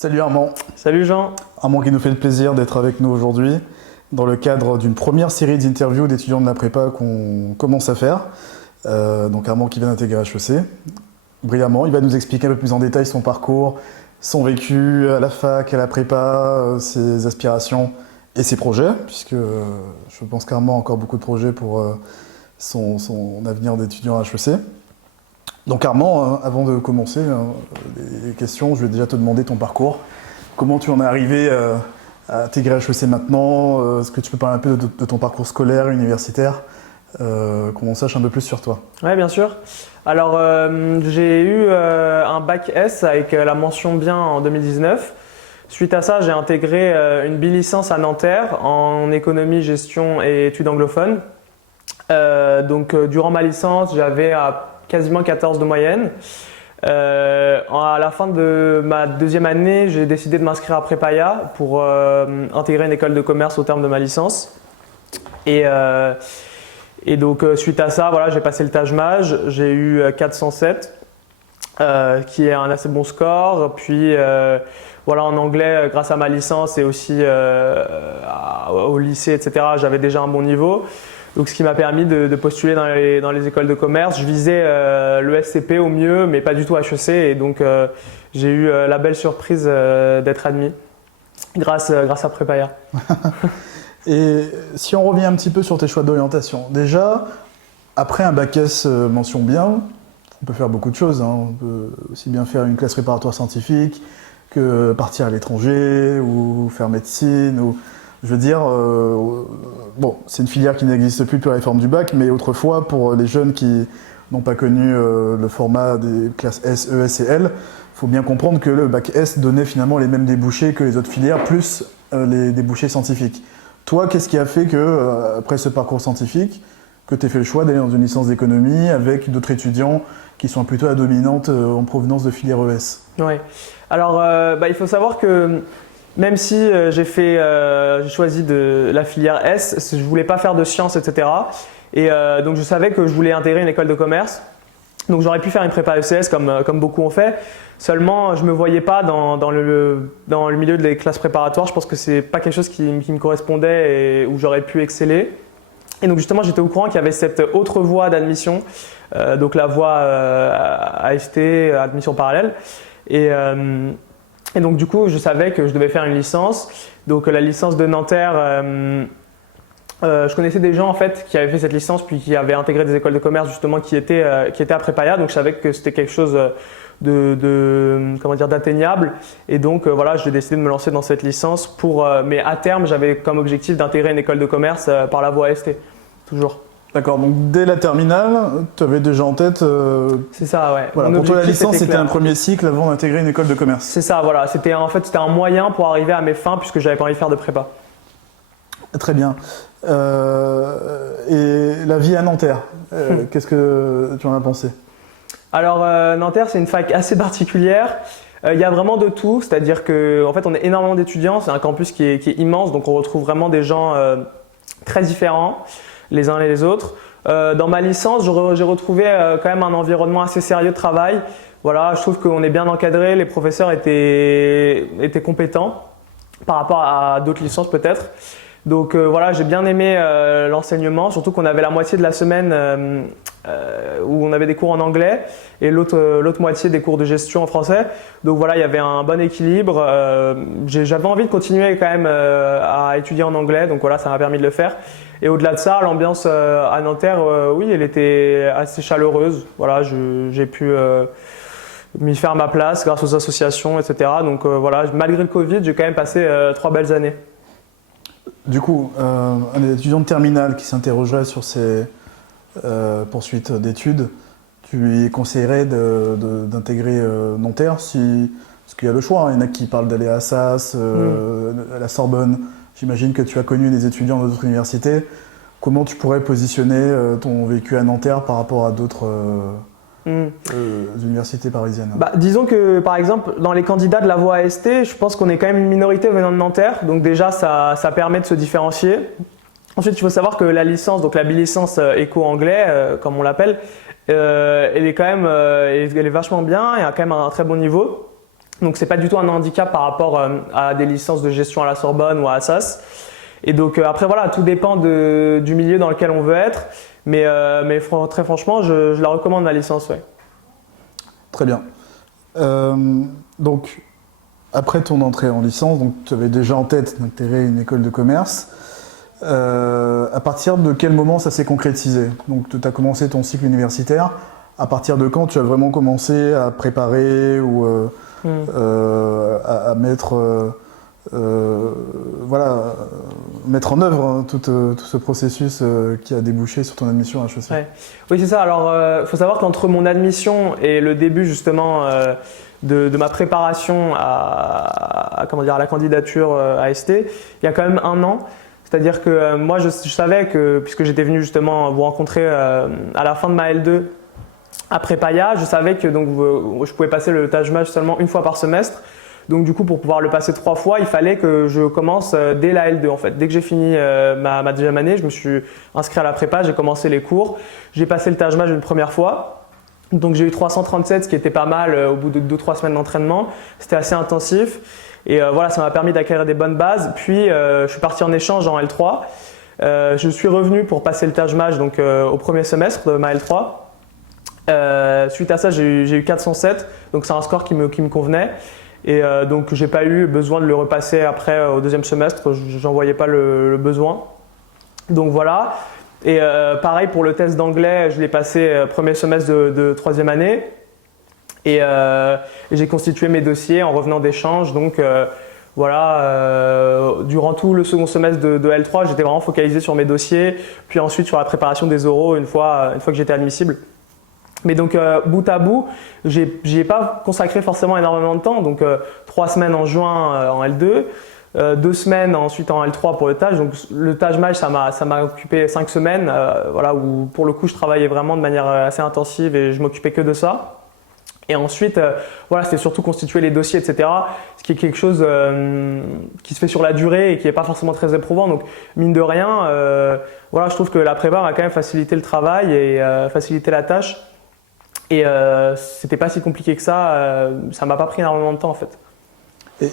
Salut Armand. Salut Jean. Armand qui nous fait le plaisir d'être avec nous aujourd'hui dans le cadre d'une première série d'interviews d'étudiants de la prépa qu'on commence à faire. Donc Armand qui vient d'intégrer HEC. Brillamment, il va nous expliquer un peu plus en détail son parcours, son vécu à la fac, à la prépa, ses aspirations et ses projets, puisque je pense qu'Armand a encore beaucoup de projets pour son avenir d'étudiant à HEC. Donc Armand, avant de commencer les questions, je vais déjà te demander ton parcours. Comment tu en es arrivé à intégrer HEC maintenant? Est-ce que tu peux parler un peu de ton parcours scolaire, universitaire, qu'on en sache un peu plus sur toi? Oui, bien sûr. Alors, j'ai eu un bac S avec la mention bien en 2019. Suite à ça, j'ai intégré une bi-licence à Nanterre en économie, gestion et études anglophones. Durant ma licence, j'avais quasiment 14 de moyenne. À la fin de ma deuxième année, j'ai décidé de m'inscrire à Prépaya pour intégrer une école de commerce au terme de ma licence. Et donc, suite à ça, voilà, j'ai passé le Taj-Maj, j'ai eu 407, qui est un assez bon score. Puis, voilà, en anglais, grâce à ma licence et aussi au lycée, etc., j'avais déjà un bon niveau. Donc, ce qui m'a permis de postuler dans les écoles de commerce. Je visais le SCP au mieux, mais pas du tout HEC. Et donc, j'ai eu la belle surprise d'être admis grâce à Prépaya. Et si on revient un petit peu sur tes choix d'orientation, déjà, après un bac S mention bien, on peut faire beaucoup de choses. On peut aussi bien faire une classe préparatoire scientifique que partir à l'étranger ou faire médecine. Je veux dire, bon, c'est une filière qui n'existe plus depuis la réforme du bac, mais autrefois, pour les jeunes qui n'ont pas connu le format des classes S, ES et L, il faut bien comprendre que le bac S donnait finalement les mêmes débouchés que les autres filières, plus les débouchés scientifiques. Toi, qu'est-ce qui a fait que, après ce parcours scientifique, que tu aies fait le choix d'aller dans une licence d'économie avec d'autres étudiants qui sont plutôt à dominante en provenance de filière ES? Oui. Alors, il faut savoir que même si j'ai choisi la filière S, je ne voulais pas faire de sciences, etc. Et donc, je savais que je voulais intégrer une école de commerce. Donc, j'aurais pu faire une prépa ECS comme beaucoup ont fait. Seulement, je ne me voyais pas dans le milieu des classes préparatoires. Je pense que ce n'est pas quelque chose qui me correspondait et où j'aurais pu exceller. Et donc, justement, j'étais au courant qu'il y avait cette autre voie d'admission, donc la voie AST, admission parallèle. Et donc, du coup, je savais que je devais faire une licence. Donc, la licence de Nanterre, je connaissais des gens en fait qui avaient fait cette licence puis qui avaient intégré des écoles de commerce justement qui étaient à Prépaya. Donc, je savais que c'était quelque chose d'atteignable. Et donc, voilà, j'ai décidé de me lancer dans cette licence mais à terme, j'avais comme objectif d'intégrer une école de commerce par la voie AST, toujours. D'accord, donc dès la terminale, tu avais déjà en tête… C'est ça, ouais. Voilà, pour toi, la licence, c'était un premier cycle avant d'intégrer une école de commerce. C'est ça, voilà. C'était un moyen pour arriver à mes fins puisque j'avais pas envie de faire de prépa. Très bien. Et la vie à Nanterre, qu'est-ce que tu en as pensé? Alors, Nanterre, c'est une fac assez particulière. Il y a vraiment de tout, c'est-à-dire qu'en fait, on est énormément d'étudiants. C'est un campus qui est immense, donc on retrouve vraiment des gens très différents les uns et les autres. Dans ma licence, j'ai retrouvé quand même un environnement assez sérieux de travail. Voilà, je trouve qu'on est bien encadré, les professeurs étaient compétents par rapport à d'autres licences peut-être. Donc voilà, j'ai bien aimé l'enseignement, surtout qu'on avait la moitié de la semaine où on avait des cours en anglais et l'autre moitié des cours de gestion en français. Donc voilà, il y avait un bon équilibre. J'avais envie de continuer quand même à étudier en anglais, donc voilà, ça m'a permis de le faire. Et au-delà de ça, l'ambiance à Nanterre, oui, elle était assez chaleureuse. Voilà, j'ai pu m'y faire ma place grâce aux associations, etc. Donc voilà, malgré le Covid, j'ai quand même passé 3 belles années. Du coup, un étudiant de terminale qui s'interrogerait sur ses poursuites d'études, tu lui conseillerais d'intégrer Nanterre parce qu'il y a le choix. Il y en a qui parlent d'aller à Assas, à la Sorbonne. J'imagine que tu as connu des étudiants d'autres universités. Comment tu pourrais positionner ton vécu à Nanterre par rapport à d'autres universités parisiennes? Disons que par exemple dans les candidats de la voie AST, je pense qu'on est quand même une minorité venant de Nanterre, donc déjà ça permet de se différencier. Ensuite il faut savoir que la licence, donc la bi-licence éco-anglais comme on l'appelle, elle est vachement bien, il y a quand même un très bon niveau. Donc c'est pas du tout un handicap par rapport à des licences de gestion à la Sorbonne ou à Assas. Et donc après voilà, tout dépend du milieu dans lequel on veut être. Mais très franchement, je la recommande la licence, ouais. Très bien. Donc, après ton entrée en licence, donc tu avais déjà en tête d'intégrer une école de commerce. À partir de quel moment ça s'est concrétisé? Donc, tu as commencé ton cycle universitaire. À partir de quand tu as vraiment commencé à préparer ou à mettre, voilà, mettre en œuvre hein, tout ce processus qui a débouché sur ton admission à HEC? Ouais. Oui, c'est ça. Alors, faut savoir qu'entre mon admission et le début justement de ma préparation comment dire, à la candidature à ST, il y a quand même 1 an. C'est-à-dire que moi, je savais que, puisque j'étais venu justement vous rencontrer à la fin de ma L2 à Prépaya, je savais que donc, je pouvais passer le Taj Mahal seulement 1 fois par semestre. Donc du coup, pour pouvoir le passer 3 fois, il fallait que je commence dès la L2 en fait. Dès que j'ai fini ma 2e année, je me suis inscrit à la prépa, j'ai commencé les cours. J'ai passé le Taj Mahal une première fois. Donc j'ai eu 337, ce qui était pas mal au bout de 2-3 semaines d'entraînement. C'était assez intensif. Et voilà, ça m'a permis d'acquérir des bonnes bases. Puis je suis parti en échange en L3. Je suis revenu pour passer le Taj Mahal donc, au premier semestre de ma L3. Suite à ça, j'ai eu 407, donc c'est un score qui me convenait. Et donc j'ai pas eu besoin de le repasser après au 2e semestre, j'en voyais pas le besoin. Donc voilà. Et pareil pour le test d'anglais, je l'ai passé premier semestre de 3e année. Et j'ai constitué mes dossiers en revenant d'échange. Donc voilà, durant tout le second semestre de L3, j'étais vraiment focalisé sur mes dossiers, puis ensuite sur la préparation des oraux une fois que j'étais admissible. Mais donc bout à bout, j'y ai pas consacré forcément énormément de temps. Donc 3 semaines en juin en L2, 2 semaines ensuite en L3 pour le Taj. Donc le Taj Mahal, ça m'a occupé 5 semaines, voilà, où pour le coup je travaillais vraiment de manière assez intensive et je m'occupais que de ça. Et ensuite, voilà, c'était surtout constituer les dossiers, etc. Ce qui est quelque chose qui se fait sur la durée et qui n'est pas forcément très éprouvant. Donc, mine de rien, voilà, je trouve que la prépa a quand même facilité le travail et facilité la tâche. Et c'était pas si compliqué que ça. Ça m'a pas pris énormément de temps en fait.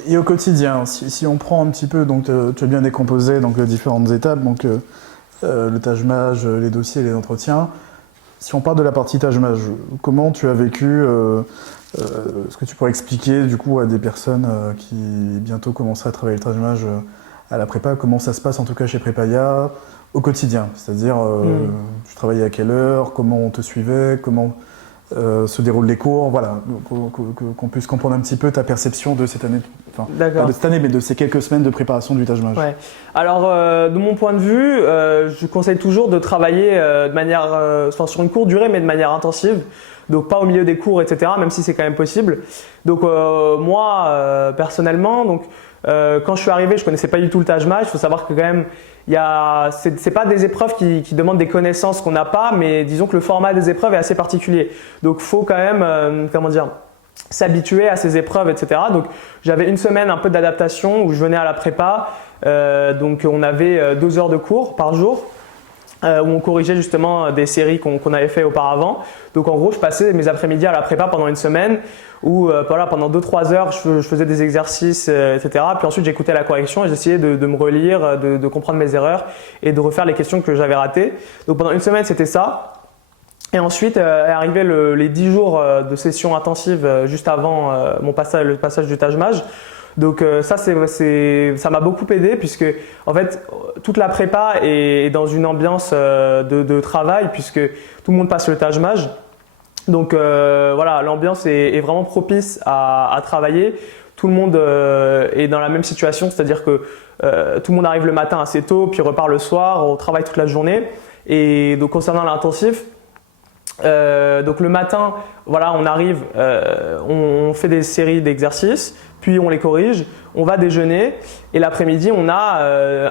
Et au quotidien, si on prend un petit peu, donc tu as bien décomposé donc, les différentes étapes, donc le Taj Mahal, les dossiers, les entretiens. Si on parle de la partie Taj Mahal, comment tu as vécu est-ce que tu pourrais expliquer du coup à des personnes qui bientôt commenceraient à travailler le Taj Mahal à la prépa, comment ça se passe en tout cas chez Prépaya au quotidien? C'est-à-dire, tu travaillais à quelle heure, comment on te suivait, comment se déroulent les cours, voilà, qu'on puisse comprendre un petit peu ta perception de cette année, enfin pas de cette année, mais de ces quelques semaines de préparation du Taj Mahal. Ouais. Alors, de mon point de vue, je conseille toujours de travailler de manière, enfin, sur une courte durée, mais de manière intensive. Donc pas au milieu des cours, etc. Même si c'est quand même possible. Donc moi, personnellement, donc quand je suis arrivé, je connaissais pas du tout le Taj Mahal. Il faut savoir que quand même, c'est pas des épreuves qui demandent des connaissances qu'on n'a pas, mais disons que le format des épreuves est assez particulier. Donc faut quand même, comment dire, s'habituer à ces épreuves, etc. Donc j'avais 1 semaine un peu d'adaptation où je venais à la prépa. Donc on avait 2 heures de cours par jour. Où on corrigeait justement des séries qu'on avait fait auparavant. Donc en gros, je passais mes après-midi à la prépa pendant 1 semaine où voilà, pendant 2-3 heures, je faisais des exercices, etc. Puis ensuite, j'écoutais la correction et j'essayais de me relire, de comprendre mes erreurs et de refaire les questions que j'avais ratées. Donc pendant 1 semaine, c'était ça. Et ensuite, est arrivé les 10 jours de session intensive juste avant le passage du Taj Mahal. Donc ça m'a beaucoup aidé puisque en fait toute la prépa est dans une ambiance de travail puisque tout le monde passe le Taj Mahal. Donc voilà, l'ambiance est vraiment propice à travailler. Tout le monde est dans la même situation, c'est-à-dire que tout le monde arrive le matin assez tôt puis repart le soir, on travaille toute la journée. Et donc concernant l'intensif, donc le matin, voilà, on arrive, on fait des séries d'exercices, puis on les corrige, on va déjeuner et l'après-midi on a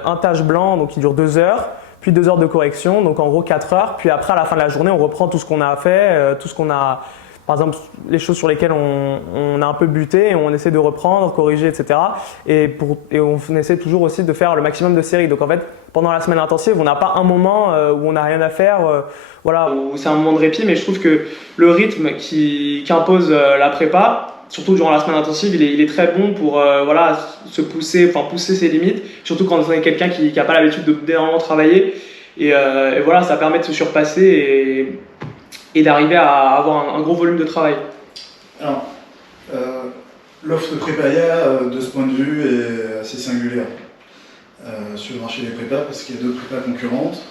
un Taj blanc donc qui dure 2 heures, puis 2 heures de correction, donc en gros 4 heures, puis après à la fin de la journée on reprend tout ce qu'on a fait, tout ce qu'on a, par exemple les choses sur lesquelles on a un peu buté et on essaie de reprendre, corriger, etc. Et on essaie toujours aussi de faire le maximum de séries. Donc en fait pendant la semaine intensive on n'a pas un moment où on n'a rien à faire, voilà, où c'est un moment de répit, mais je trouve que le rythme qu'impose la prépa, surtout durant la semaine intensive, il est très bon pour voilà, se pousser, enfin pousser ses limites, surtout quand on est quelqu'un qui n'a pas l'habitude d'énormément travailler. Et voilà, ça permet de se surpasser et d'arriver à avoir un gros volume de travail. Alors, l'offre de Prépaya, de ce point de vue, est assez singulière sur le marché des prépas, parce qu'il y a d'autres prépas concurrentes.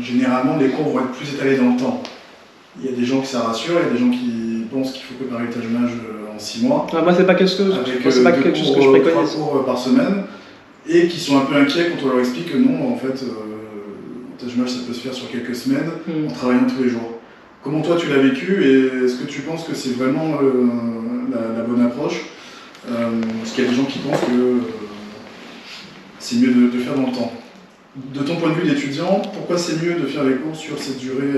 Généralement, les cours vont être plus étalés dans le temps. Il y a des gens qui ça rassure, il y a des gens qui pensent qu'il faut préparer le Taj-Mahal en 6 mois. Moi, c'est pas quelque chose, c'est pas quelque chose que je préconise. 3 cours par semaine, et qui sont un peu inquiets quand on leur explique que non, en fait, le Taj-Mahal, ça peut se faire sur quelques semaines, en travaillant tous les jours. Comment toi tu l'as vécu, et est-ce que tu penses que c'est vraiment la bonne approche? Parce qu'il y a des gens qui pensent que c'est mieux de faire dans le temps. De ton point de vue d'étudiant, pourquoi c'est mieux de faire les cours sur cette durée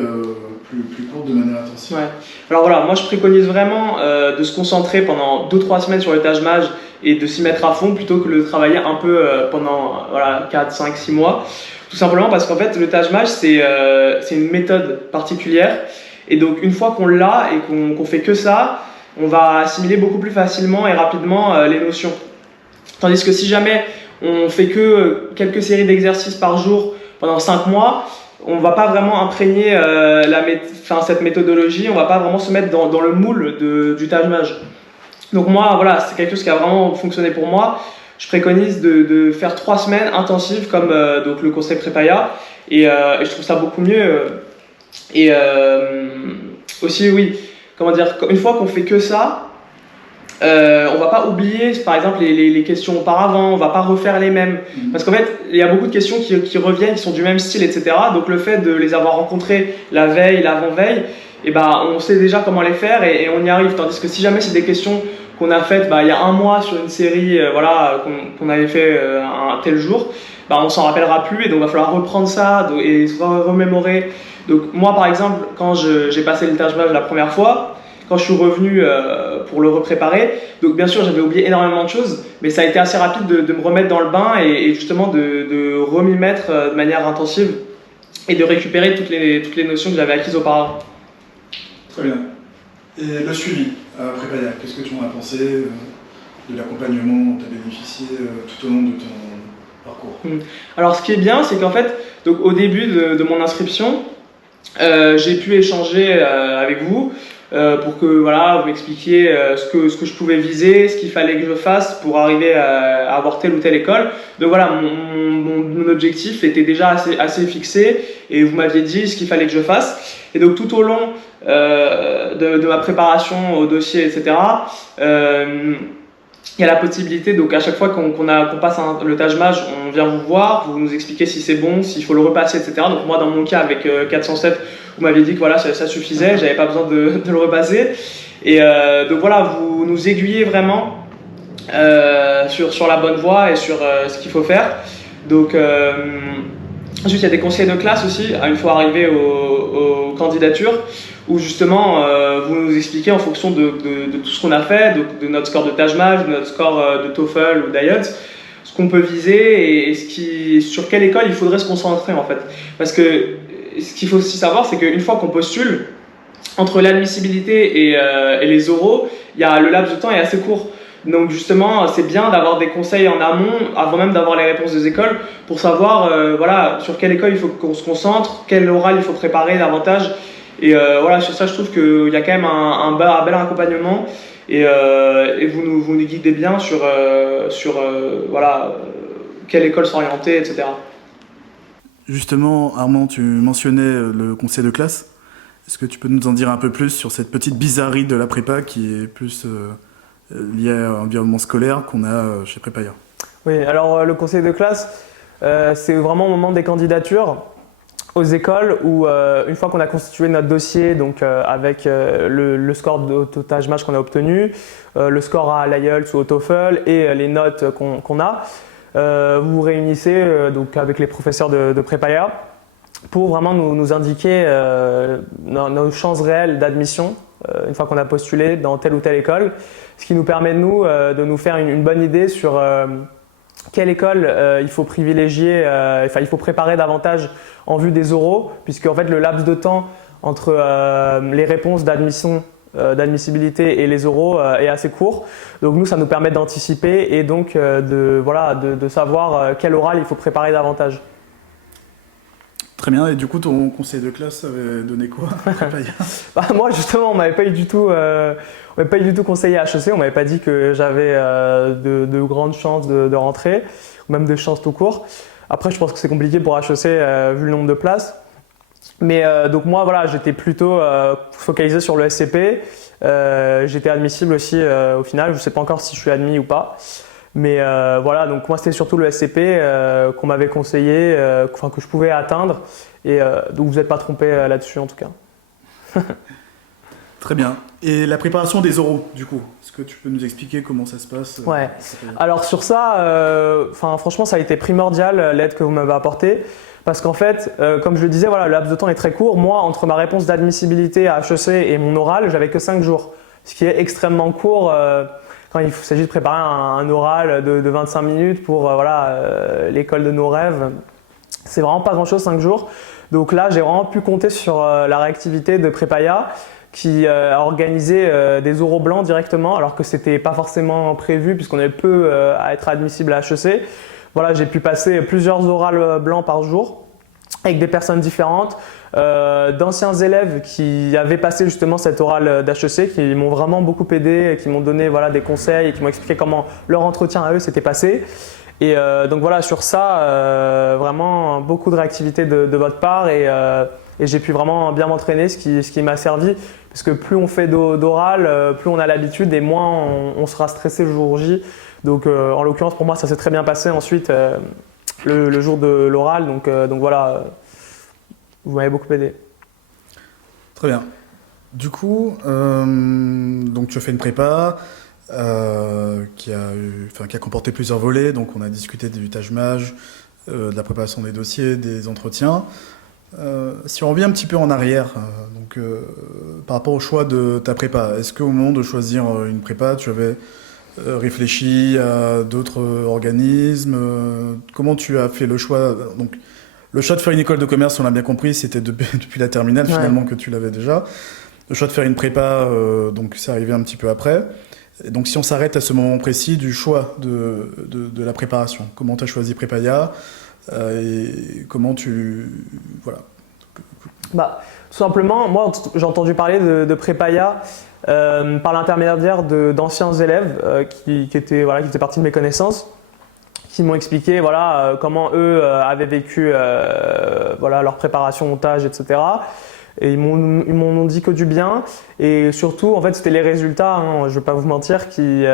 plus courte de manière intensive? Ouais. Alors voilà, moi je préconise vraiment de se concentrer pendant 2-3 semaines sur le Taj Mahal et de s'y mettre à fond plutôt que de travailler un peu pendant 4, 5, 6 mois. Tout simplement parce qu'en fait le Taj Mahal c'est une méthode particulière, et donc une fois qu'on l'a et qu'on fait que ça, on va assimiler beaucoup plus facilement et rapidement les notions. Tandis que si jamais on fait que quelques séries d'exercices par jour pendant 5 mois, on ne va pas vraiment imprégner cette méthodologie, on ne va pas vraiment se mettre dans le moule du Taj Mahal. Donc moi, voilà, c'est quelque chose qui a vraiment fonctionné pour moi. Je préconise de faire 3 semaines intensives comme donc le conseil Prépaya, et je trouve ça beaucoup mieux. Et aussi, oui, comment dire, une fois qu'on fait que ça, on va pas oublier par exemple les questions auparavant, on va pas refaire les mêmes, parce qu'en fait il y a beaucoup de questions qui reviennent, qui sont du même style, etc. Donc le fait de les avoir rencontrées la veille, l'avant-veille, et on sait déjà comment les faire, et on y arrive. Tandis que si jamais c'est des questions qu'on a faites il y a un mois sur une série qu'on avait fait un tel jour, on s'en rappellera plus, et donc il va falloir reprendre ça et se remémorer. Donc moi par exemple, quand j'ai passé le Taj Mahal la première fois, quand je suis revenu pour le repréparer, donc bien sûr j'avais oublié énormément de choses, mais ça a été assez rapide de me remettre dans le bain et justement de m'y mettre de manière intensive et de récupérer toutes les notions que j'avais acquises auparavant. Très bien. Et le suivi à Prépaya, qu'est-ce que tu en as pensé de l'accompagnement dont tu as bénéficié tout au long de ton parcours? Alors ce qui est bien, c'est qu'en fait, donc, au début de mon inscription, j'ai pu échanger avec vous pour que vous m'expliquiez ce que je pouvais viser, ce qu'il fallait que je fasse pour arriver à avoir telle ou telle école. Donc voilà, mon objectif était déjà assez fixé, et vous m'aviez dit ce qu'il fallait que je fasse. Et donc tout au long de ma préparation au dossier, etc., il y a la possibilité, donc à chaque fois qu'on passe le Taj Mahal, on vient vous voir, vous nous expliquez si c'est bon, s'il faut le repasser, etc. Donc moi, dans mon cas, avec 407, vous m'aviez dit que voilà, ça suffisait, j'avais pas besoin de le repasser. Et donc voilà, vous nous aiguillez vraiment sur la bonne voie et sur ce qu'il faut faire. Donc ensuite, il y a des conseils de classe aussi, une fois arrivé aux candidatures, où justement vous nous expliquez en fonction de tout ce qu'on a fait, de notre score de Taj Mahal, de notre score de TOEFL ou d'IELTS, ce qu'on peut viser et sur quelle école il faudrait se concentrer en fait. Parce que ce qu'il faut aussi savoir, c'est qu'une fois qu'on postule, entre l'admissibilité et les oraux, le laps de temps est assez court. Donc justement, c'est bien d'avoir des conseils en amont, avant même d'avoir les réponses des écoles, pour savoir sur quelle école il faut qu'on se concentre, quel oral il faut préparer davantage. Et sur ça, je trouve qu'il y a quand même un bel accompagnement, et vous nous guidez bien sur quelle école s'orienter, etc. Justement, Armand, tu mentionnais le conseil de classe. Est-ce que tu peux nous en dire un peu plus sur cette petite bizarrerie de la prépa qui est plus liée à l'environnement scolaire qu'on a chez Prépaya? Oui, alors le conseil de classe, c'est vraiment au moment des candidatures aux écoles où, une fois qu'on a constitué notre dossier, donc avec le score de Taj Mahal qu'on a obtenu, le score à l'IELTS ou au TOEFL et les notes qu'on a, vous vous réunissez donc avec les professeurs de Prépaya pour vraiment nous indiquer nos chances réelles d'admission une fois qu'on a postulé dans telle ou telle école, ce qui nous permet de nous faire une bonne idée sur quelle école il faut privilégier, il faut préparer davantage en vue des oraux, puisque en fait le laps de temps entre les réponses d'admission d'admissibilité et les oraux est assez court. Donc nous, ça nous permet d'anticiper et donc de savoir quel oral il faut préparer davantage. Très bien, et du coup ton conseil de classe avait donné quoi? Moi justement, on m'avait pas eu du tout conseillé à HEC, on m'avait pas dit que j'avais de grandes chances de rentrer, ou même de chances tout court. Après, je pense que c'est compliqué pour HEC vu le nombre de places. Mais donc moi, voilà, j'étais plutôt focalisé sur le SCP. J'étais admissible aussi au final, je sais pas encore si je suis admis ou pas. Mais voilà, donc moi c'était surtout le SCP qu'on m'avait conseillé, que je pouvais atteindre. Et donc vous n'êtes pas trompé là-dessus en tout cas. Très bien. Et la préparation des oraux, du coup, est-ce que tu peux nous expliquer comment ça se passe? Ouais. Alors sur ça, franchement, ça a été primordial l'aide que vous m'avez apportée. Parce qu'en fait, comme je le disais, voilà, le laps de temps est très court. Moi, entre ma réponse d'admissibilité à HEC et mon oral, j'avais que 5 jours. Ce qui est extrêmement court quand il s'agit de préparer un oral de 25 minutes pour l'école de nos rêves. C'est vraiment pas grand-chose, 5 jours. Donc là, j'ai vraiment pu compter sur la réactivité de Prépaya qui a organisé des oraux blancs directement, alors que c'était pas forcément prévu puisqu'on avait peu à être admissible à HEC. Voilà, j'ai pu passer plusieurs orales blancs par jour avec des personnes différentes, d'anciens élèves qui avaient passé justement cet oral d'HEC, qui m'ont vraiment beaucoup aidé, qui m'ont donné des conseils et qui m'ont expliqué comment leur entretien à eux s'était passé. Et donc voilà, sur ça, vraiment beaucoup de réactivité de votre part et j'ai pu vraiment bien m'entraîner, ce qui m'a servi. Parce que plus on fait d'oral, plus on a l'habitude et moins on sera stressé le jour J. Donc en l'occurrence pour moi ça s'est très bien passé ensuite le jour de l'oral. Donc voilà, vous m'avez beaucoup aidé. Très bien. Du coup, donc tu as fait une prépa qui a comporté plusieurs volets. Donc on a discuté du tâche-mage, de la préparation des dossiers, des entretiens. Si on revient un petit peu en arrière, par rapport au choix de ta prépa, est-ce qu'au moment de choisir une prépa, tu avais réfléchi à d'autres organismes? Comment tu as fait le choix? Donc, le choix de faire une école de commerce, on l'a bien compris, c'était depuis la terminale finalement que tu l'avais déjà. Le choix de faire une prépa, donc c'est arrivé un petit peu après. Et donc si on s'arrête à ce moment précis du choix de la préparation, comment tu as choisi Prépaya et comment voilà. Tout simplement, moi j'ai entendu parler de Prépaya par l'intermédiaire d'anciens élèves qui faisaient partie de mes connaissances, qui m'ont expliqué comment eux avaient vécu leur préparation, montage, etc. Et ils m'ont dit que du bien. Et surtout, en fait, c'était les résultats, je ne vais pas vous mentir, qui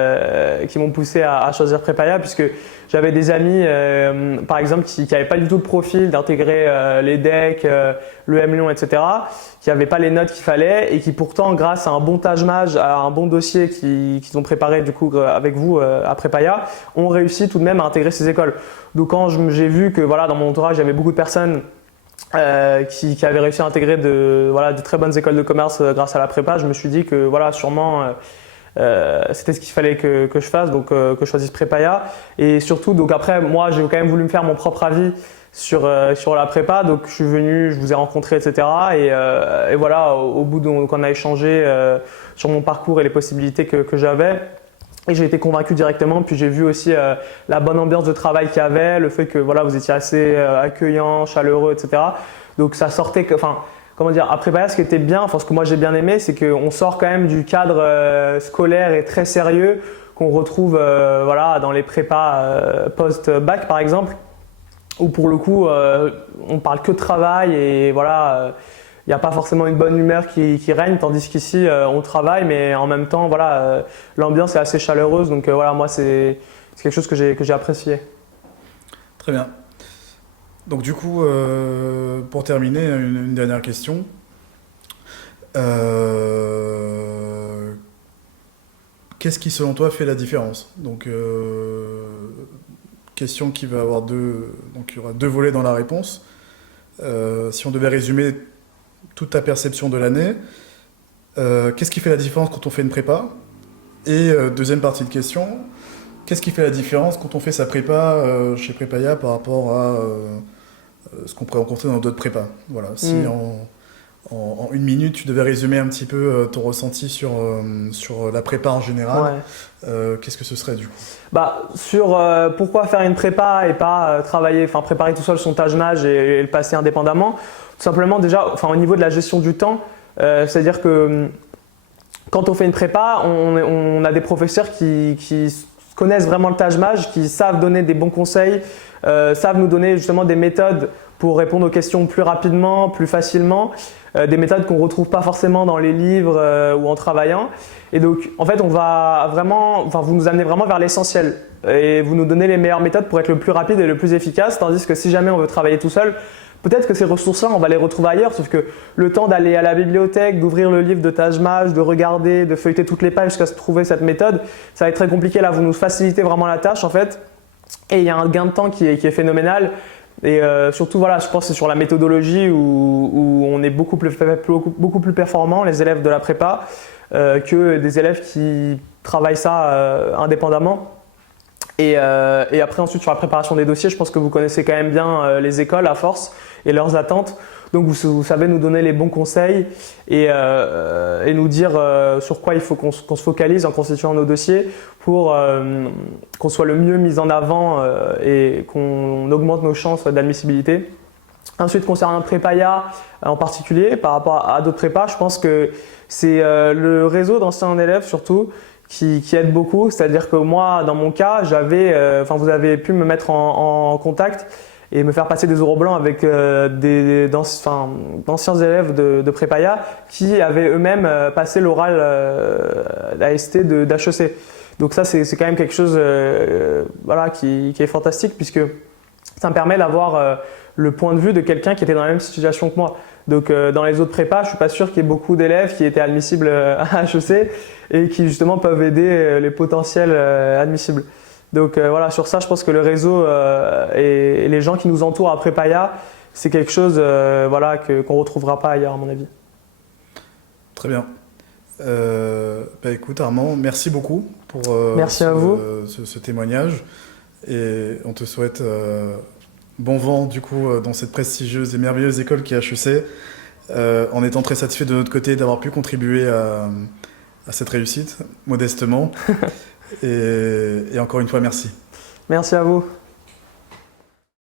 m'ont poussé à choisir Prépaya, puisque j'avais des amis, par exemple, qui n'avaient pas du tout de profil d'intégrer les DEC, le M Lyon, etc., qui n'avaient pas les notes qu'il fallait et qui pourtant, grâce à un bon tâche-mage, à un bon dossier qu'ils ont préparé du coup avec vous à Prépaya, ont réussi tout de même à intégrer ces écoles. Donc quand j'ai vu que dans mon entourage, il y avait beaucoup de personnes qui avaient réussi à intégrer de très bonnes écoles de commerce grâce à la prépa, je me suis dit que sûrement c'était ce qu'il fallait que je fasse, donc que je choisisse Prépaya. Et surtout, donc après, moi j'ai quand même voulu me faire mon propre avis sur la prépa, donc je suis venu, je vous ai rencontré, etc. Et voilà, au bout qu'on a échangé sur mon parcours et les possibilités que j'avais. Et j'ai été convaincu directement, puis j'ai vu aussi la bonne ambiance de travail qu'il y avait, le fait que vous étiez assez accueillant, chaleureux, etc. Donc ça sortait, à Prépaya, ce qui était bien, ce que moi j'ai bien aimé, c'est qu'on sort quand même du cadre scolaire et très sérieux qu'on retrouve dans les prépas post-bac par exemple, où pour le coup on parle que de travail et il n'y a pas forcément une bonne humeur qui règne, tandis qu'ici, on travaille, mais en même temps, l'ambiance est assez chaleureuse. Donc moi, c'est quelque chose que j'ai apprécié. Très bien. Donc du coup, pour terminer, une dernière question. Qu'est-ce qui, selon toi, fait la différence? Donc, question qui va avoir donc il y aura 2 volets dans la réponse. Si on devait résumer toute ta perception de l'année, qu'est-ce qui fait la différence quand on fait une prépa? Et deuxième partie de question, qu'est-ce qui fait la différence quand on fait sa prépa chez Prépaya par rapport à ce qu'on pourrait rencontrer dans d'autres prépas? Voilà. Si en une minute, tu devais résumer un petit peu ton ressenti sur la prépa en général. Ouais. Qu'est-ce que ce serait du coup? Sur pourquoi faire une prépa et pas préparer tout seul son Taj-Maj et le passer indépendamment. Tout simplement déjà, au niveau de la gestion du temps, c'est-à-dire que quand on fait une prépa, on a des professeurs qui connaissent vraiment le Taj-Maj, qui savent donner des bons conseils, savent nous donner justement des méthodes pour répondre aux questions plus rapidement, plus facilement, des méthodes qu'on ne retrouve pas forcément dans les livres ou en travaillant. Et donc, en fait, vous nous amenez vraiment vers l'essentiel et vous nous donnez les meilleures méthodes pour être le plus rapide et le plus efficace. Tandis que si jamais on veut travailler tout seul, peut-être que ces ressources-là, on va les retrouver ailleurs, sauf que le temps d'aller à la bibliothèque, d'ouvrir le livre de Taj-Maj, de regarder, de feuilleter toutes les pages jusqu'à se trouver cette méthode, ça va être très compliqué. Là, vous nous facilitez vraiment la tâche en fait. Et il y a un gain de temps qui est phénoménal. Et surtout, voilà, je pense que c'est sur la méthodologie où on est beaucoup plus performants, les élèves de la prépa, que des élèves qui travaillent ça indépendamment. Et après, ensuite, sur la préparation des dossiers, je pense que vous connaissez quand même bien les écoles à force et leurs attentes. Donc, vous savez nous donner les bons conseils et nous dire sur quoi il faut qu'on se focalise en constituant nos dossiers pour qu'on soit le mieux mis en avant et qu'on augmente nos chances d'admissibilité. Ensuite, concernant Prépaya en particulier, par rapport à d'autres prépas, je pense que c'est le réseau d'anciens élèves surtout qui aide beaucoup. C'est-à-dire que moi, dans mon cas, vous avez pu me mettre en contact et me faire passer des euros blancs avec d'anciens élèves de Prépaya qui avaient eux-mêmes passé l'oral d'AST d'HEC. Donc ça, c'est quand même quelque chose qui est fantastique puisque ça me permet d'avoir le point de vue de quelqu'un qui était dans la même situation que moi. Donc dans les autres prépas, je suis pas sûr qu'il y ait beaucoup d'élèves qui étaient admissibles à HEC et qui justement peuvent aider les potentiels admissibles. Donc voilà, sur ça, je pense que le réseau et les gens qui nous entourent à Prépaya, c'est quelque chose qu'on ne retrouvera pas ailleurs à mon avis. Très bien. Écoute Armand, merci beaucoup pour merci à vous. Ce témoignage et on te souhaite bon vent du coup dans cette prestigieuse et merveilleuse école qui est HEC, en étant très satisfait de notre côté d'avoir pu contribuer à cette réussite, modestement. et encore une fois, merci. Merci à vous.